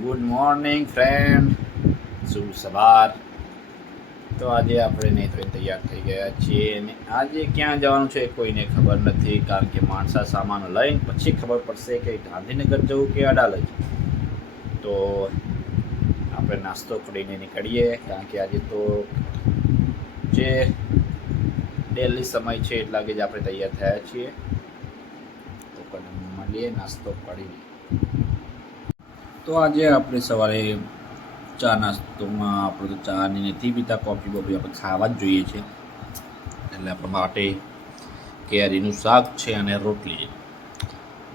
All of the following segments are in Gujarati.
ગુડ મોર્નિંગ ફ્રેન્ડ, શુભ સવાર. તો આજે આપણે નહીં તો તૈયાર થઈ ગયા છીએ અને આજે ક્યાં જવાનું છે કોઈને ખબર નથી, કારણ કે માણસા સામાન લઈને પછી ખબર પડશે કે ગાંધીનગર જવું કે અડાલજ. તો આપણે નાસ્તો કરીને નીકળીએ, કારણ કે આજે તો જે ડેલી સમય છે એટલા કે જ આપણે તૈયાર થયા છીએ. તો મળીએ નાસ્તો કરીને. તો આજે આપણે સવારે ચા નાસ્તોમાં આપણે તો ચા નથી પીતા, કોફી બોફી આપણે ખાવા જ જોઈએ છે. એટલે આપણા માટે કેરીનું શાક છે અને રોટલી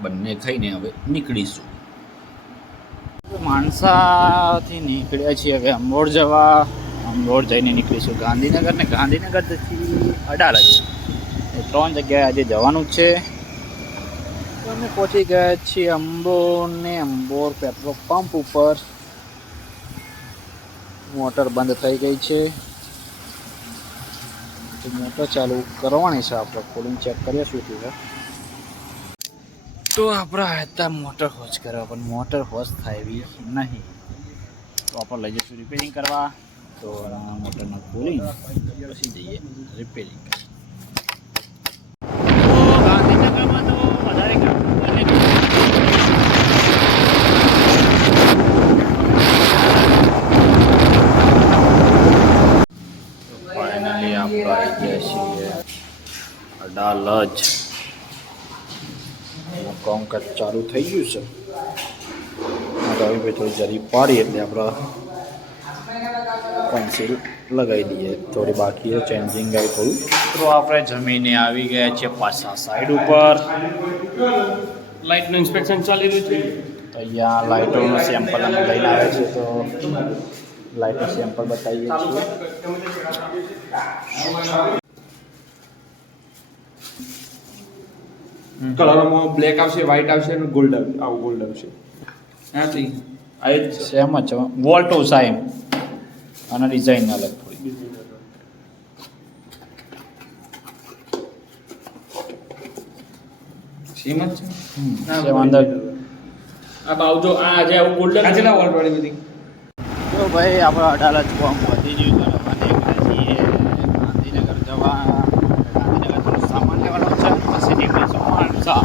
બંને ખાઈને હવે નીકળીશું. માણસાથી નીકળ્યા છીએ હવે અંબોડ જવા. અંબોડ જઈને નીકળીશું ગાંધીનગર, ને ગાંધીનગરથી અડાલજ. એ 3 જગ્યાએ આજે જવાનું છે. અમે પહોંચી ગયા છીએ અંબોર પેટ્રોલ પંપ ઉપર. મોટર બંધ થઈ ગઈ છે, તો મોટર ચાલુ કરવાની છે. આપણે ખોલીને ચેક કરીએ શું થયું. તો આપણે હતા મોટર હોશ કરવા, પણ મોટર હોશ થાય એવી નહીં. તો આપણે લઈ જઈશું રિપેરિંગ કરવા. તો મોટરને ખોલીને પછી જઈએ રિપેરિંગ કરવા. ગાંધીનગરમાં તો વધારે ફાઇનલી આપણે આવી ગયા છીએ અડાલજ. કામકાજ ચાલુ થઈ ગયું છે. રવિભાઈ થોડી જરી પાડી એટલે આપણે પેન્સિલ લગાવી દઈએ. થોડી બાકી છે ચેન્જિંગ આવી થોડું. તો આપણે જમીને આવી ગયા છીએ પાછા સાઈડ ઉપર. લાઇટનું ઇન્સ્પેક્શન ચાલી રહ્યું છે. તો અહીંયા લાઇટોનું સેમ્પલ અમે લઈને આવ્યા છે, તો લાઇટનું સેમ્પલ બતાવીએ છીએ. કલરમાં બ્લેક આવશે, વ્હાઇટ આવશે અને ગોલ્ડ આવું ગોલ્ડ આવશે. હા તી આ જ સેમ જ છે, વોલ્ટો સાઈમ અને ડિઝાઇન અલગ થોડી. સેમ જ છે. સેમ અંદર. આ બાજુ જો આ જે આવું ગોલ્ડન આ કેટલા વોલ્ટ વાળી બધી. તો ભાઈ આપણે અડાલજ ફોર્મ વધી ગયું છે. ગાંધીનગર જવા. ગાંધીનગર થોડું સામાન લેવાનું છે, પછી નીકળીશું માણસા.